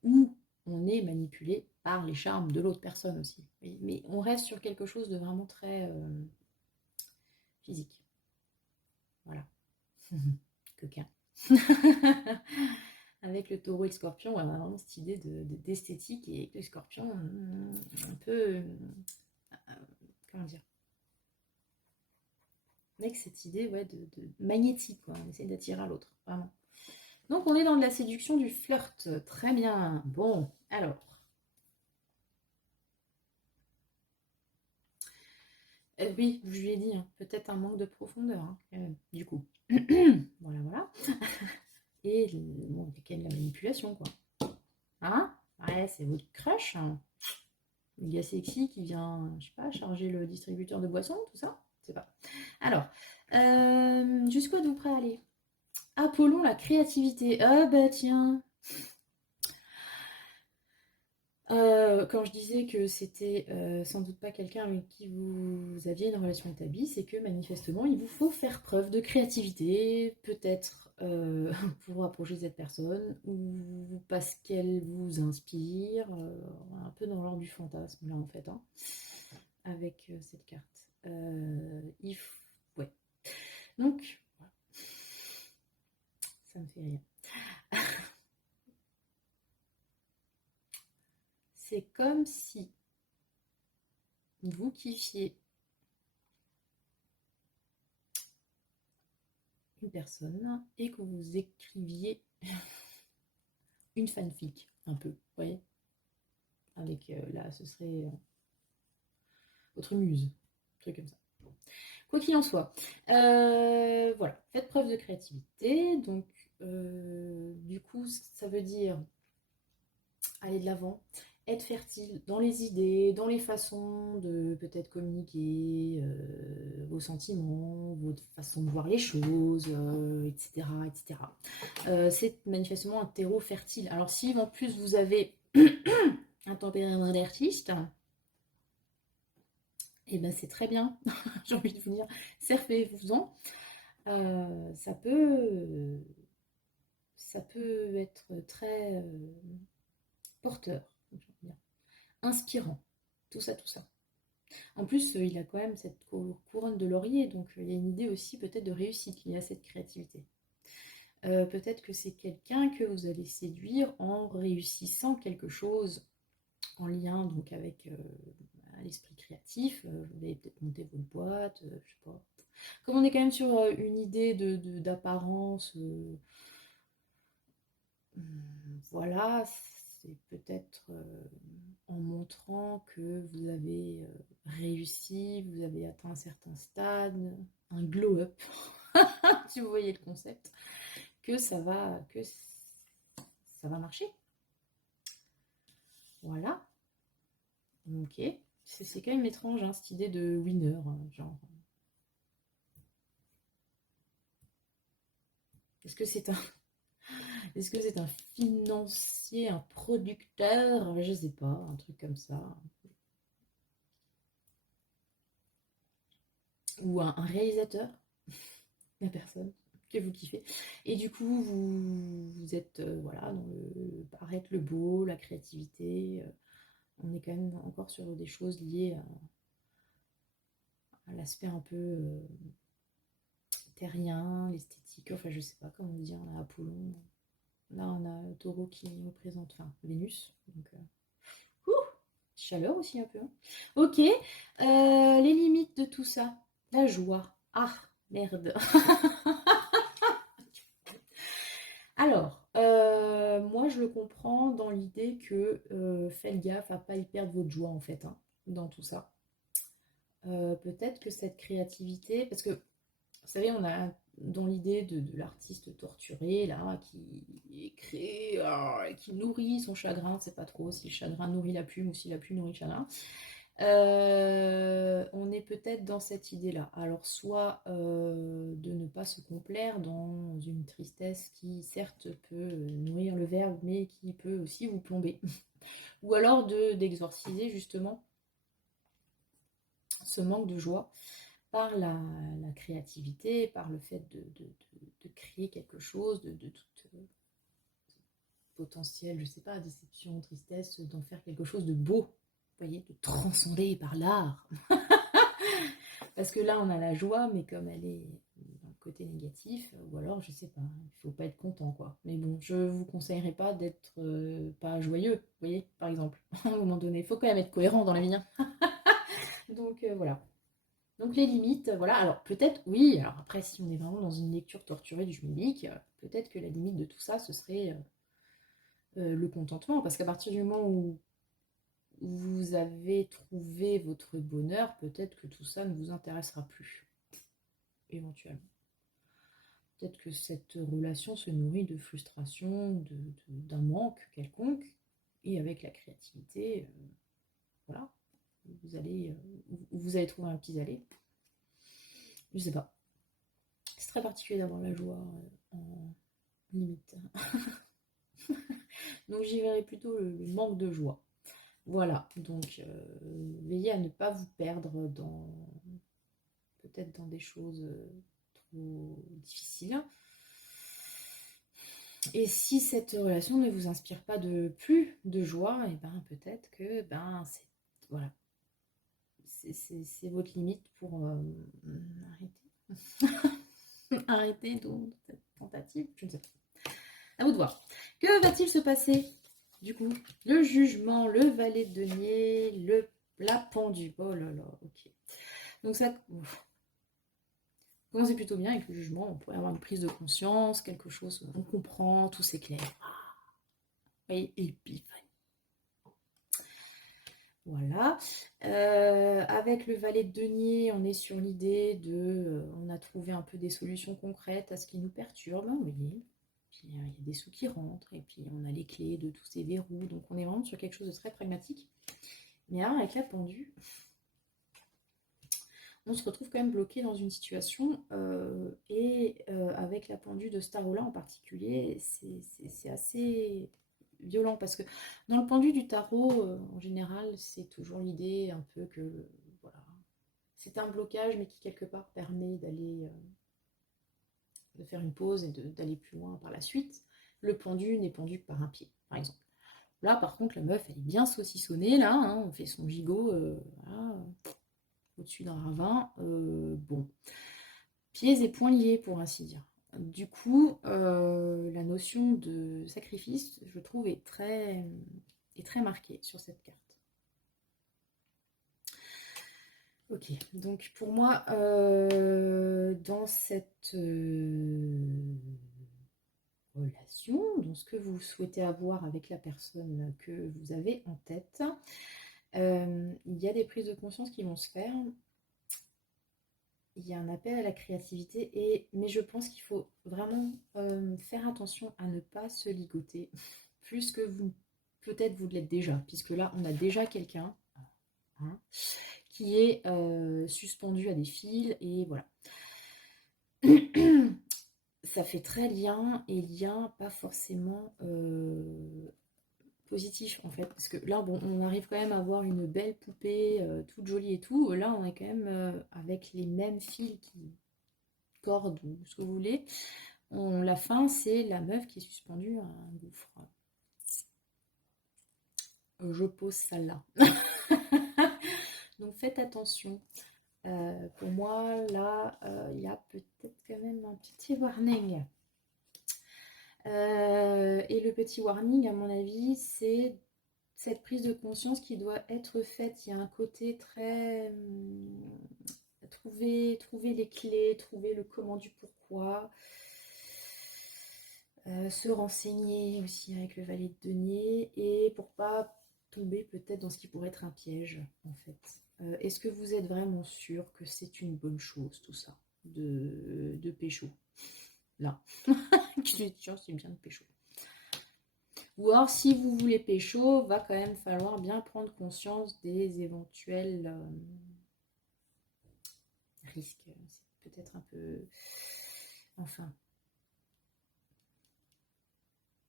Ou on est manipulé par les charmes de l'autre personne aussi. Mais on reste sur quelque chose de vraiment très physique. Voilà. Coquin. Avec le taureau et le scorpion, on a vraiment cette idée d'esthétique et le scorpion, un peu, comment dire, avec cette idée de magnétique, quoi. On essaie d'attirer à l'autre, vraiment. Donc on est dans de la séduction, du flirt, très bien. Bon, alors. Oui, je lui ai dit, hein, peut-être un manque de profondeur, hein, quand même, du coup. Voilà, voilà. Et bon, quelle manipulation, quoi. Hein? Ouais, c'est votre crush, hein. Le gars sexy qui vient, je sais pas, charger le distributeur de boissons, tout ça. Je sais pas. Alors, jusqu'où êtes-vous prêt à aller? Apollon, la créativité. Ah bah tiens. Quand je disais que c'était sans doute pas quelqu'un avec qui vous aviez une relation établie, c'est que manifestement, il vous faut faire preuve de créativité, peut-être pour approcher cette personne, ou parce qu'elle vous inspire, un peu dans l'ordre du fantasme, là, en fait, hein, avec cette carte. Ouais. Donc, voilà. Ça me fait rire. C'est comme si vous kiffiez une personne et que vous écriviez une fanfic, un peu, vous voyez, avec, là, ce serait votre muse, un truc comme ça. Quoi qu'il en soit, voilà, faites preuve de créativité, donc, du coup, ça veut dire aller de l'avant, être fertile dans les idées, dans les façons de peut-être communiquer vos sentiments, votre façon de voir les choses, etc. etc. C'est manifestement un terreau fertile. Alors si en plus vous avez un tempérament d'artiste, et ben c'est très bien, j'ai envie de vous dire, servez-vous-en. Ça peut être très porteur, inspirant, tout ça, tout ça. En plus, il a quand même cette couronne de laurier, donc il y a une idée aussi peut-être de réussite liée à cette créativité. Peut-être que c'est quelqu'un que vous allez séduire en réussissant quelque chose en lien donc avec l'esprit créatif. Vous allez peut-être monter votre boîte, je sais pas. Comme on est quand même sur une idée d'apparence, voilà, c'est peut-être en montrant que vous avez réussi, vous avez atteint un certain stade, un glow-up, si vous voyez le concept, que ça va marcher. Voilà. Ok. C'est quand même étrange, hein, cette idée de winner, genre. Est-ce que c'est un, est-ce que c'est un financier, un producteur, je sais pas, un truc comme ça, ou un réalisateur, la personne que vous kiffez. Et du coup, vous êtes voilà, dans le paraître, le beau, la créativité. On est quand même encore sur des choses liées à l'aspect un peu terrien, l'esthétique, enfin je sais pas comment dire, on a Apollon. Là on a le taureau qui représente, enfin Vénus. Donc, chaleur aussi un peu. Hein. Ok, les limites de tout ça. La joie. Ah, merde. Alors, moi je le comprends dans l'idée que faites gaffe à pas y perdre votre joie en fait, hein, dans tout ça. Peut-être que cette créativité, parce que vous savez, on a dans l'idée de l'artiste torturé, là, qui crée, qui nourrit son chagrin, c'est pas trop si le chagrin nourrit la plume ou si la plume nourrit le chagrin. On est peut-être dans cette idée-là. Alors, soit de ne pas se complaire dans une tristesse qui, certes, peut nourrir le verbe, mais qui peut aussi vous plomber. Ou alors d'exorciser justement ce manque de joie par la créativité, par le fait de créer quelque chose, potentielle, je sais pas, déception, tristesse, d'en faire quelque chose de beau, vous voyez, de transcender par l'art. Parce que là, on a la joie, mais comme elle est dans le côté négatif, ou alors, je sais pas, il faut pas être content, quoi. Mais bon, je vous conseillerais pas d'être pas joyeux, vous voyez, par exemple. À un moment donné, il faut quand même être cohérent dans la vie, hein. Donc voilà. Donc les limites, voilà. Alors peut-être, oui, alors après, si on est vraiment dans une lecture torturée du schmilblick, peut-être que la limite de tout ça, ce serait le contentement. Parce qu'à partir du moment où vous avez trouvé votre bonheur, peut-être que tout ça ne vous intéressera plus, éventuellement. Peut-être que cette relation se nourrit de frustration, d'un manque quelconque, et avec la créativité, voilà, vous allez trouver un pis-aller. Je sais pas. C'est très particulier d'avoir la joie en limite. Donc j'y verrai plutôt le manque de joie. Voilà, donc veillez à ne pas vous perdre dans peut-être dans des choses trop difficiles. Et si cette relation ne vous inspire pas plus de joie, et ben peut-être que c'est voilà, c'est votre limite pour arrêter. Arrêter donc cette tentative, je ne sais pas. À vous de voir. Que va-t-il se passer du coup? Le jugement, le valet de denier, la pendule. Oh là là, ok. Donc ça commence plutôt bien avec le jugement. On pourrait avoir une prise de conscience, quelque chose, on comprend, tout s'éclaire. Et épiphanie. Voilà. Avec le valet de denier, on est sur l'idée de... on a trouvé un peu des solutions concrètes à ce qui nous perturbe, vous voyez. Puis il y a des sous qui rentrent, et puis on a les clés de tous ces verrous. Donc on est vraiment sur quelque chose de très pragmatique. Mais alors avec la pendule, on se retrouve quand même bloqué dans une situation. Et avec la pendule de ce tarot-là en particulier, c'est assez violent parce que dans le pendu du tarot, en général, c'est toujours l'idée un peu que voilà, c'est un blocage, mais qui quelque part permet d'aller de faire une pause et d'aller plus loin par la suite. Le pendu n'est pendu que par un pied, par exemple. Là, par contre, la meuf, elle est bien saucissonnée, là, hein, on fait son gigot voilà, au-dessus d'un ravin. Bon, pieds et poings liés, pour ainsi dire. Du coup, la notion de sacrifice, je trouve, est très marquée sur cette carte. Ok, donc pour moi, dans cette relation, dans ce que vous souhaitez avoir avec la personne que vous avez en tête, il y a des prises de conscience qui vont se faire. Il y a un appel à la créativité, mais je pense qu'il faut vraiment faire attention à ne pas se ligoter plus que vous, peut-être vous l'êtes déjà, puisque là, on a déjà quelqu'un hein, qui est suspendu à des fils, et voilà. Ça fait très lien, et lien pas forcément positif en fait, parce que là bon, on arrive quand même à avoir une belle poupée toute jolie et tout, là on est quand même avec les mêmes fils qui cordent ou ce que vous voulez, la fin c'est la meuf qui est suspendue à un gouffre. Je pose ça là. Donc faites attention. Pour moi là il y a peut-être quand même un petit warning. Et le petit warning, à mon avis, c'est cette prise de conscience qui doit être faite. Il y a un côté très... trouver les clés, trouver le comment du pourquoi. Se renseigner aussi avec le valet de denier. Et pour pas tomber peut-être dans ce qui pourrait être un piège, en fait. Est-ce que vous êtes vraiment sûr que c'est une bonne chose, tout ça, de pécho? Là. Tiens, c'est bien de pécho. Ou alors, si vous voulez pécho, va quand même falloir bien prendre conscience des éventuels risques. C'est peut-être un peu... Enfin...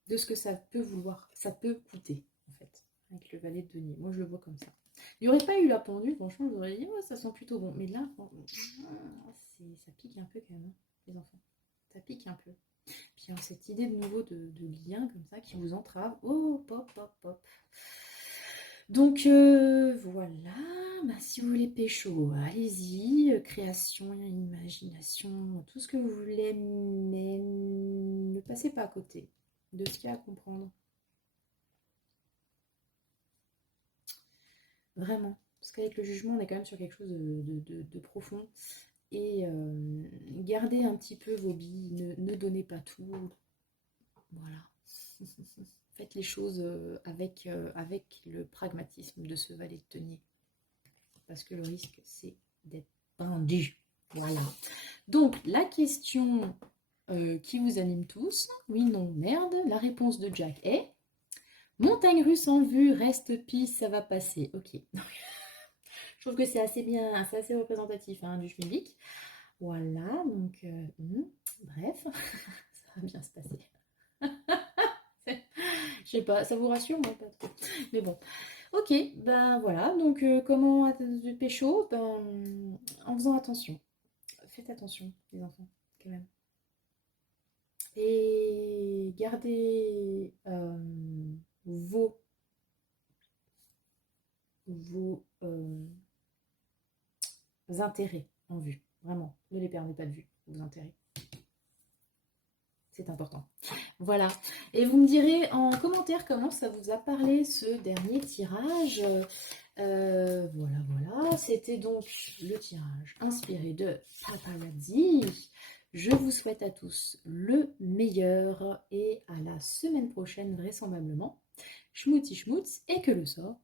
de ce que ça peut ça peut coûter, en fait, avec le valet de denier. Moi, je le vois comme ça. Il n'y aurait pas eu la pendule, franchement, je vous aurais dit, oh, ça sent plutôt bon. Mais là, ça pique un peu quand même, les enfants. Ça pique un peu. qui ont cette idée de nouveau de lien comme ça qui vous entrave. Oh, pop, pop, pop. Donc voilà, bah, si vous voulez pécho, allez-y, création, imagination, tout ce que vous voulez, mais ne passez pas à côté de ce qu'il y a à comprendre. Vraiment, parce qu'avec le jugement, on est quand même sur quelque chose de profond. Et gardez un petit peu vos billes, ne donnez pas tout. Voilà. Faites les choses avec le pragmatisme de ce valet de denier. Parce que le risque, c'est d'être pendu. Voilà. Donc, la question qui vous anime tous, oui, non, merde, la réponse de Jack est montagne russe en vue, reste pisse, ça va passer. Ok. Je trouve que c'est assez bien, c'est assez représentatif hein, du schmilblick. Voilà, donc, bref, ça va bien se passer. Je sais pas, ça vous rassure, moi pas trop. Mais bon, ok, ben voilà, donc comment de pécho ben, en faisant attention. Faites attention, les enfants, quand même. Et gardez vos, vos intérêts en vue. Vraiment, ne les perdez pas de vue, vos intérêts. C'est important. Voilà. Et vous me direz en commentaire comment ça vous a parlé ce dernier tirage. Voilà, voilà. C'était donc le tirage inspiré de Paparazzi. Je vous souhaite à tous le meilleur et à la semaine prochaine vraisemblablement. Schmouti schmoutz et que le sort